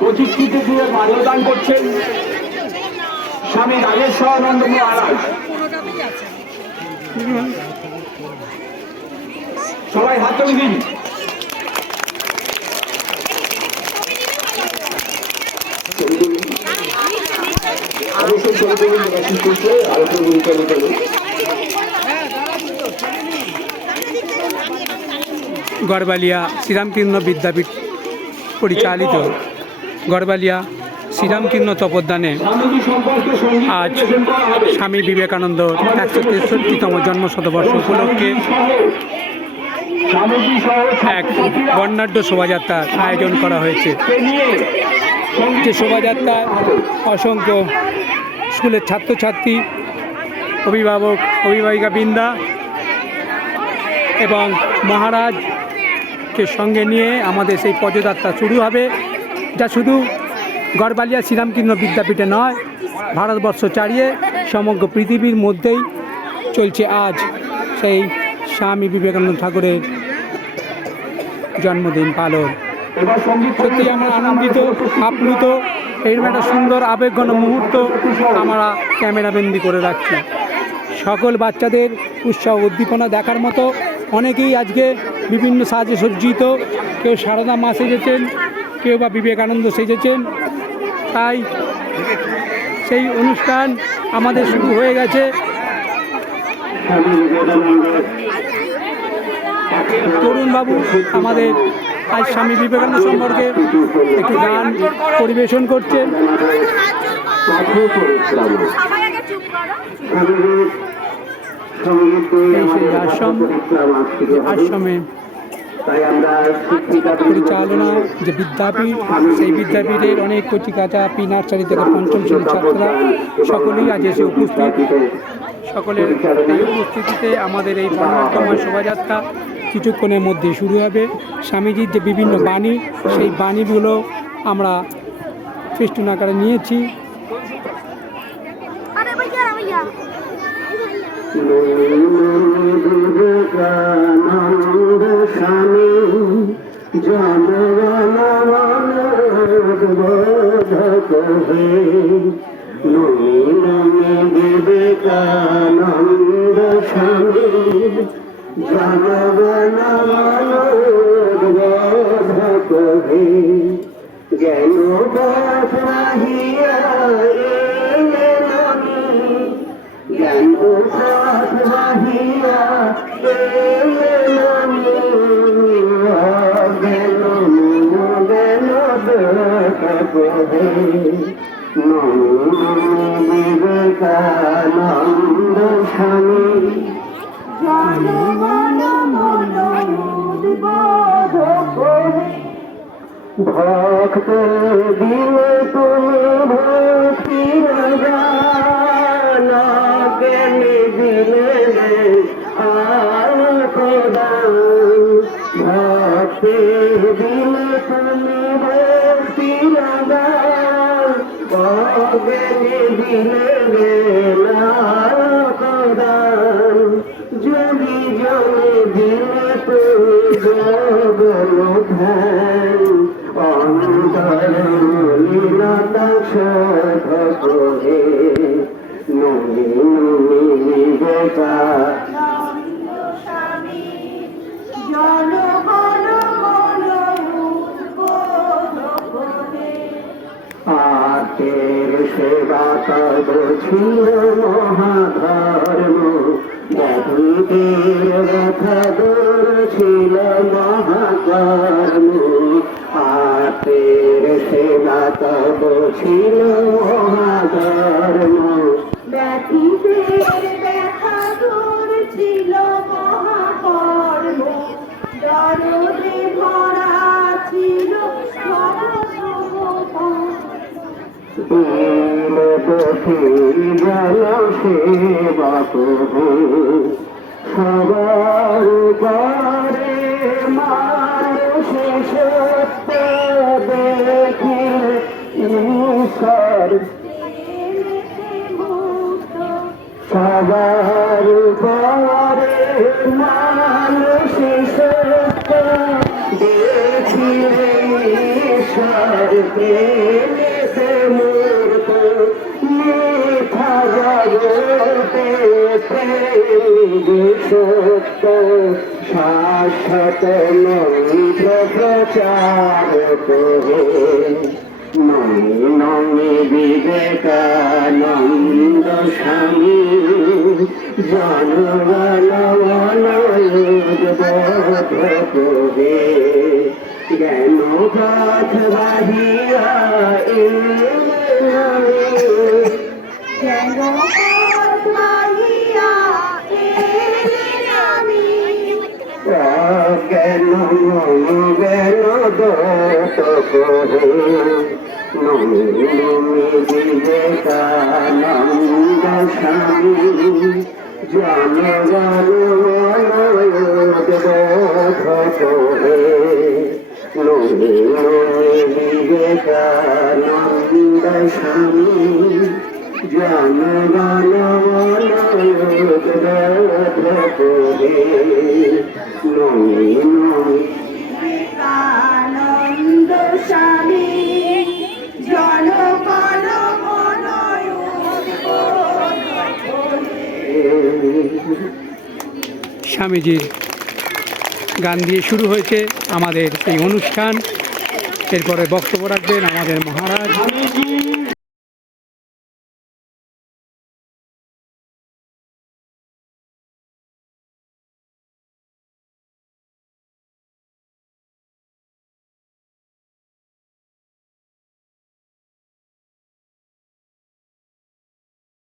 প্রতিকৃতি দিয়ে মাল্যদান করছেন স্বামী রাজেশ্বরানন্দ মহারাজ। সবাই হাত তুলে দিন। অবশ্যই ছবি তুলুন, করছে আলোচনা করুন। গড়বালিয়া শ্রীরামকৃষ্ণ বিদ্যাপীঠ পরিচালিত গড়বালিয়া শ্রীরামকৃষ্ণ তপোদ্যানে আজ স্বামী বিবেকানন্দ 163তম জন্মশতবর্ষ উপলক্ষে এক বর্ণাঢ্য শোভাযাত্রার আয়োজন করা হয়েছে। যে শোভাযাত্রায় অসংখ্য স্কুলের ছাত্রছাত্রী, অভিভাবক অভিভাবিকা বৃন্দা এবং মহারাজকে সঙ্গে নিয়ে আমাদের সেই পদযাত্রা শুরু হবে, যা শুধু গড়বালিয়া শ্রীরামকৃষ্ণ বিদ্যাপীঠে নয়, ভারতবর্ষ ছাড়িয়ে সমগ্র পৃথিবীর মধ্যেই চলছে আজ সেই স্বামী বিবেকানন্দ ঠাকুরের জন্মদিন পালন। সত্যি আমরা আনন্দিত, আপ্লুত। এরকম একটা সুন্দর আবেগঘন মুহূর্ত আমরা ক্যামেরাবন্দি করে রাখছি। সকল বাচ্চাদের উৎসাহ উদ্দীপনা দেখার মতো অনেকেই আজকে বিভিন্ন সাজে সজ্জিত, কেউ সারদা মা সেজেছেন, কেউ বা বিবেকানন্দ সেজেছেন। তাই সেই অনুষ্ঠান আমাদের শুরু হয়ে গেছে। তরুণবাবু আমাদের আজ স্বামী বিবেকানন্দ সম্পর্কে একটি গান পরিবেশন করছেন। আশ্রমে পরিচালনা যে বিদ্যাপীঠ, সেই বিদ্যাপীঠের অনেক কচিকাঁচা পি নার্সারি থেকে পঞ্চম শ্রেণীর ছাত্ররা সকলেই আজ এসে উপস্থিত। সকলের এই উপস্থিতিতে আমাদের এই বর্ণাঢ্যময় শোভাযাত্রা কিছুক্ষণের মধ্যে শুরু হবে। স্বামীজির যে বিভিন্ন বাণী, সেই বাণীগুলো আমরা ফেস্টুন আকারে নিয়েছি। বিবেকানন্দ স্বামী জনগণমনোবোধক হে, জ্ঞান পথ রাহিয়া এলেন আমি, জ্ঞান পথ রাহিয়া এলেন আমি, জ্ঞান জ্ঞানোদক হে, বিবেকানন্দ স্বামী ভক্ত দিলে তুমি ভক্তির গান, জ্ঞানী দিলে আলোকদান, ভক্ত দিলে তুমি ভক্তির গান, জ্ঞানী দিলে আলোকদান, যদি জলে দিলে তুমি জগন্নাথ, অন্তর লীলতা সাধক হে, নমি নমি বিবেকানন্দ স্বামী জনগণমনোবোধক হে। আটের সেবা তব ছিল মহাধর্ম, ব্যাধিদের ব্যথা দূর ছিল মহাকর্ম, আটের সেবা তব ছিল মহাধর্ম, ব্যাধিদের ব্যথা দূর ছিল মহাকর্ম, দরদে ভরা ছিল সেবক সবার পরে মানুষ সত্য দেখে ঈশ্বর, সবার পরে মানুষ সত্য দেখিলে ঈশ্বর, যার প্রেমেতে মূর্ত মিথ্যা জগতে প্রেম সত্য শাশ্বত মন্ত্র প্রচার নমি বিবেকানন্দ স্বামী জনগণে জ্ঞান পথ বাহিয়া জ্ঞান নমি বিবেকানন্দ স্বামী বিবেকানন্দ স্বামী বিবেকানন্দ স্বামী জনগণ স্বামীজির গান দিয়ে শুরু হয়েছে আমাদের এই অনুষ্ঠান। এরপরে বক্তব্য রাখবেন আমাদের মহারাজ।